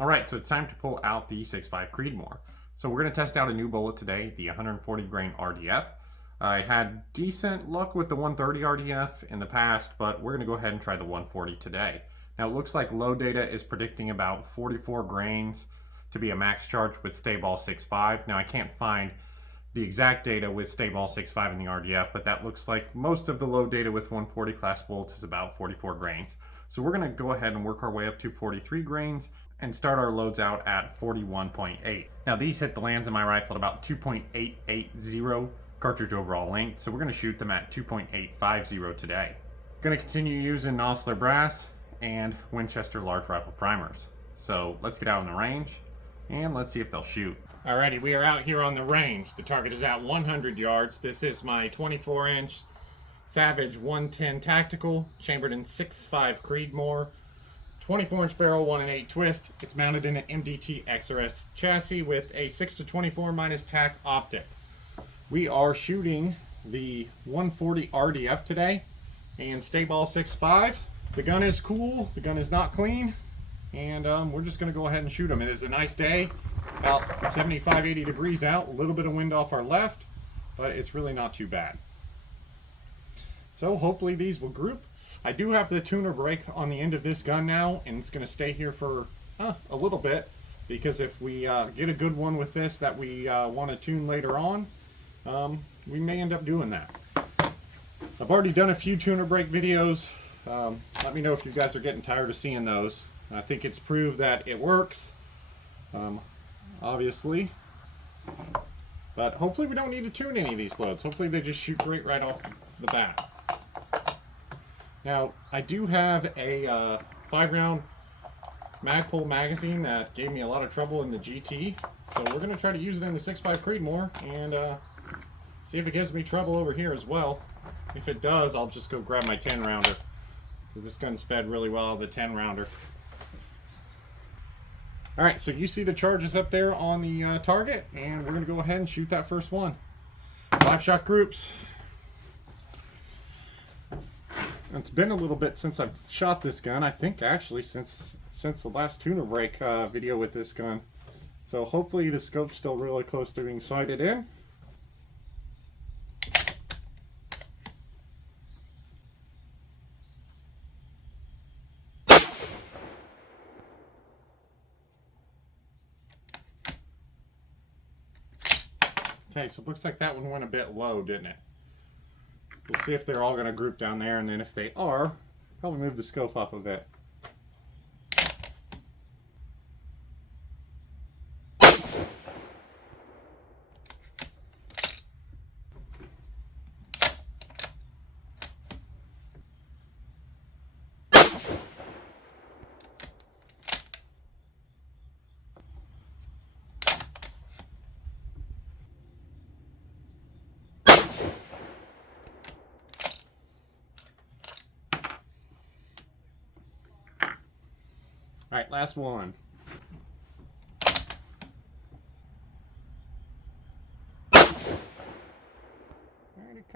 Alright, so it's time to pull out the 6.5 Creedmoor. So we're going to test out a new bullet today, the 140 grain RDF. I had decent luck with the 130 RDF in the past, but we're going to go ahead and try the 140 today. Now it looks like load data is predicting about 44 grains to be a max charge with Staball 6.5. Now I can't find the exact data with Staball 6.5 in the RDF, but that looks like most of the load data with 140 class bullets is about 44 grains. So we're going to go ahead and work our way up to 43 grains and start our loads out at 41.8. Now these hit the lands of my rifle at about 2.880 cartridge overall length, so we're going to shoot them at 2.850 today. Going to continue using Nosler brass and Winchester large rifle primers. So let's get out on the range and let's see if they'll shoot. Alrighty, we are out here on the range. The target is at 100 yards. This is my 24-inch Savage 110 Tactical, chambered in 6.5 Creedmoor, 24-inch barrel, 1 twist. It's mounted in an MDT XRS chassis with a 6-24 minus tack optic. We are shooting the 140 RDF today and Staball 6.5. The gun is cool, the gun is not clean, and we're just going to go ahead and shoot them. It is a nice day, about 75-80 degrees out, a little bit of wind off our left, but it's really not too bad. So hopefully these will group. I do have the tuner brake on the end of this gun now, and it's going to stay here for a little bit, because if we get a good one with this that we want to tune later on, we may end up doing that. I've already done a few tuner brake videos. Let me know if you guys are getting tired of seeing those. I think it's proved that it works, obviously, but hopefully we don't need to tune any of these loads. Hopefully they just shoot great right off the bat. Now, I do have a 5-round Magpul magazine that gave me a lot of trouble in the GT, so we're going to try to use it in the 6.5 Creedmoor and see if it gives me trouble over here as well. If it does, I'll just go grab my 10-rounder, because this gun's fed really well, the 10-rounder. Alright, so you see the charges up there on the target, and we're going to go ahead and shoot that first one. 5-shot groups. It's been a little bit since I've shot this gun. I think actually since the last tuner brake video with this gun. So hopefully the scope's still really close to being sighted in. Okay, so it looks like that one went a bit low, didn't it? We'll see if they're all going to group down there, and then if they are, probably move the scope up a bit. Alright, last one. Alright, it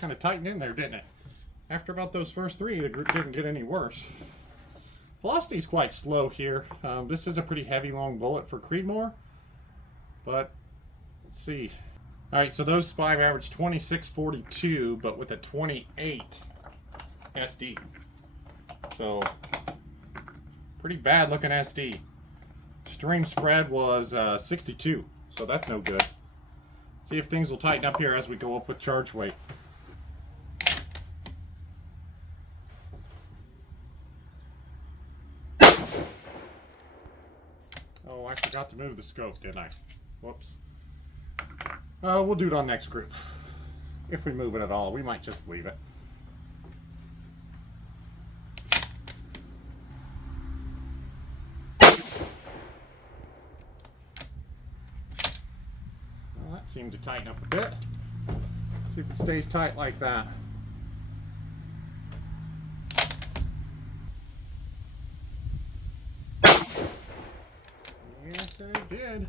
kind of tightened in there, didn't it? After about those first three, the group didn't get any worse. Velocity's quite slow here. This is a pretty heavy, long bullet for Creedmoor, but let's see. Alright, so those 5 averaged 26.42, but with a 28 SD. So pretty bad looking SD. Stream spread was 62, so that's no good. See if things will tighten up here as we go up with charge weight. Oh, I forgot to move the scope, didn't I? Whoops. We'll do it on next group. If we move it at all, we might just leave it. Seem to tighten up a bit. See if it stays tight like that. Yes, it did.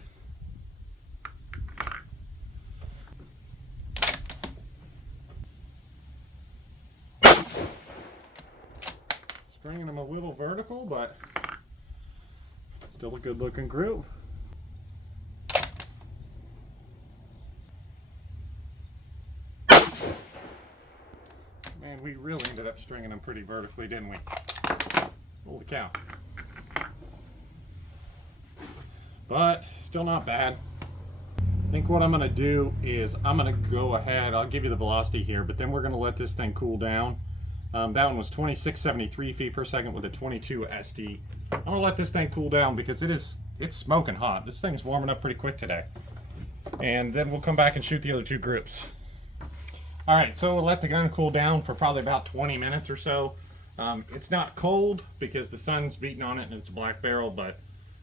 Stringing them a little vertical, but still a good looking group. Man, we really ended up stringing them pretty vertically, didn't we? Holy cow. But still not bad. I think what I'm going to do is I'm going to go ahead, I'll give you the velocity here, but then we're going to let this thing cool down. That one was 2673 feet per second with a 22 SD. I'm going to let this thing cool down because it's smoking hot. This thing's warming up pretty quick today. And then we'll come back and shoot the other two groups. Alright, so we'll let the gun cool down for probably about 20 minutes or so. It's not cold because the sun's beating on it and it's a black barrel, but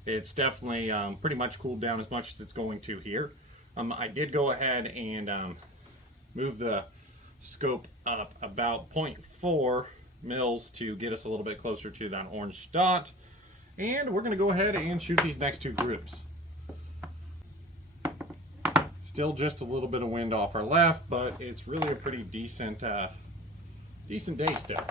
it's definitely pretty much cooled down as much as it's going to here. I did go ahead and move the scope up about 0.4 mils to get us a little bit closer to that orange dot. And we're going to go ahead and shoot these next two groups. Still just a little bit of wind off our left, but it's really a pretty decent day still.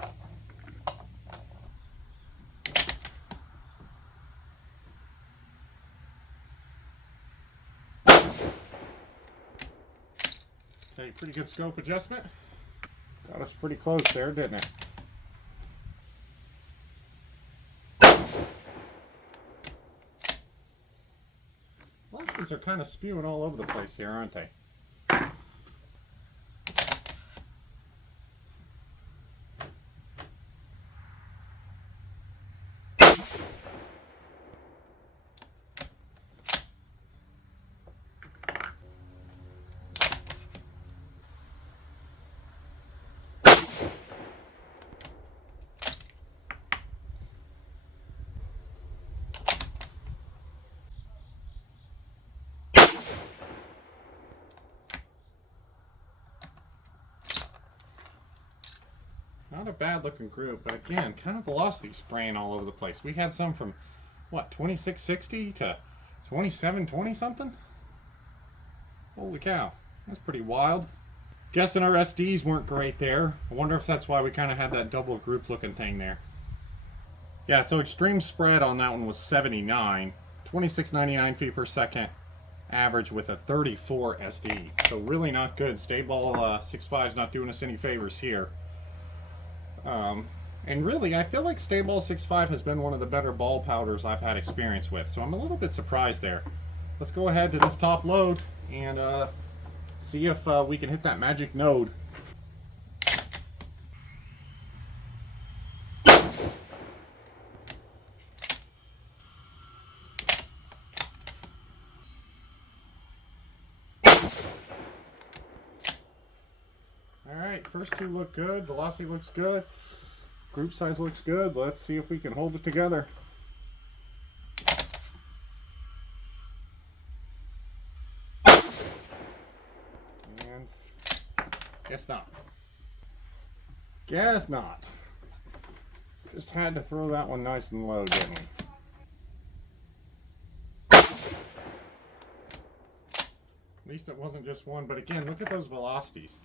Okay, pretty good scope adjustment. Got us pretty close there, didn't it? These are kind of spewing all over the place here, aren't they? Not a bad looking group, but again, kind of velocity spraying all over the place. We had some from, what, 2660 to 2720 something? Holy cow, that's pretty wild. Guessing our SDs weren't great there. I wonder if that's why we kind of had that double group looking thing there. Yeah, so extreme spread on that one was 79, 2699 feet per second average with a 34 SD. So really not good. Staball 6.5 is not doing us any favors here. And really, I feel like Staball 6.5 has been one of the better ball powders I've had experience with, so I'm a little bit surprised there. Let's go ahead to this top load and see if we can hit that magic node. Alright, first two look good, velocity looks good, group size looks good. Let's see if we can hold it together. And guess not. Guess not. Just had to throw that one nice and low, didn't we? At least it wasn't just one, but again, look at those velocities.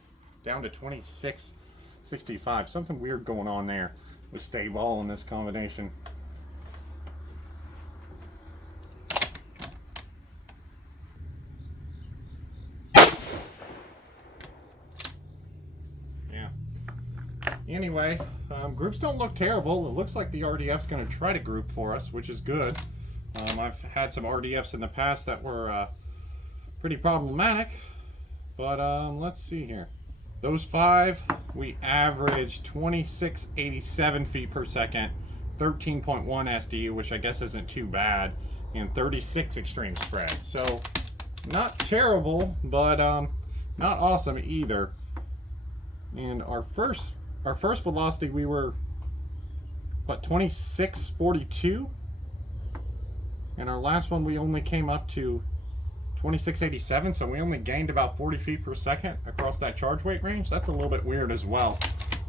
Down to 2665. Something weird going on there with Staball in this combination. Yeah. Anyway, groups don't look terrible. It looks like the RDF's going to try to group for us, which is good. I've had some RDFs in the past that were pretty problematic, but let's see here. Those five, we averaged 2687 feet per second, 13.1 SD, which I guess isn't too bad, and 36 extreme spread. So not terrible, but not awesome either. And our first velocity, we were what, 2642, and our last one we only came up to 2687, so we only gained about 40 feet per second across that charge weight range. That's a little bit weird as well.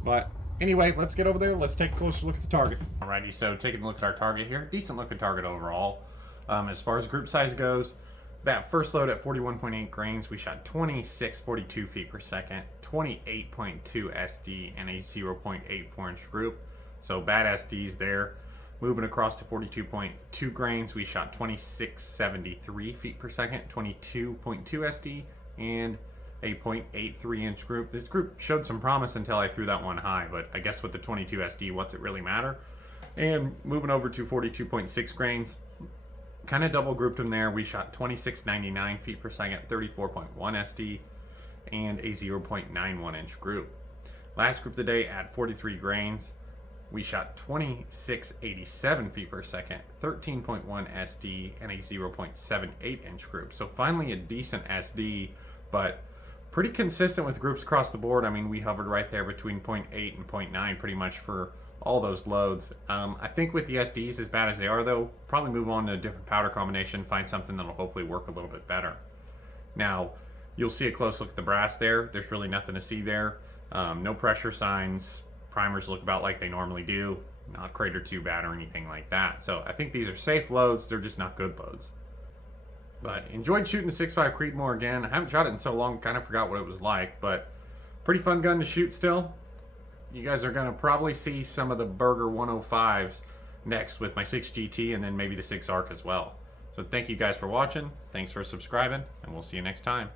But anyway, let's get over there. Let's take a closer look at the target. Alrighty, so taking a look at our target here. Decent looking target overall. As far as group size goes, that first load at 41.8 grains, we shot 2642 feet per second, 28.2 SD, and a 0.84 inch group. So bad SDs there. Moving across to 42.2 grains, we shot 2673 feet per second, 22.2 SD, and a 0.83 inch group. This group showed some promise until I threw that one high, but I guess with the 22 SD, what's it really matter? And moving over to 42.6 grains, kind of double grouped them there. We shot 2699 feet per second, 34.1 SD, and a 0.91 inch group. Last group of the day at 43 grains, we shot 2687 feet per second, 13.1 SD, and a 0.78 inch group. So finally a decent SD, but pretty consistent with groups across the board. I mean, we hovered right there between 0.8 and 0.9 pretty much for all those loads. I think with the SDs, as bad as they are though, probably move on to a different powder combination, find something that'll hopefully work a little bit better. Now, you'll see a close look at the brass there. There's really nothing to see there. No pressure signs. Primers look about like they normally do. Not cratered too bad or anything like that. So I think these are safe loads. They're just not good loads. But enjoyed shooting the 6.5 Creedmoor again. I haven't shot it in so long, kind of forgot what it was like. But pretty fun gun to shoot still. You guys are going to probably see some of the Burger 105s next with my 6 GT and then maybe the 6 ARC as well. So thank you guys for watching. Thanks for subscribing, and we'll see you next time.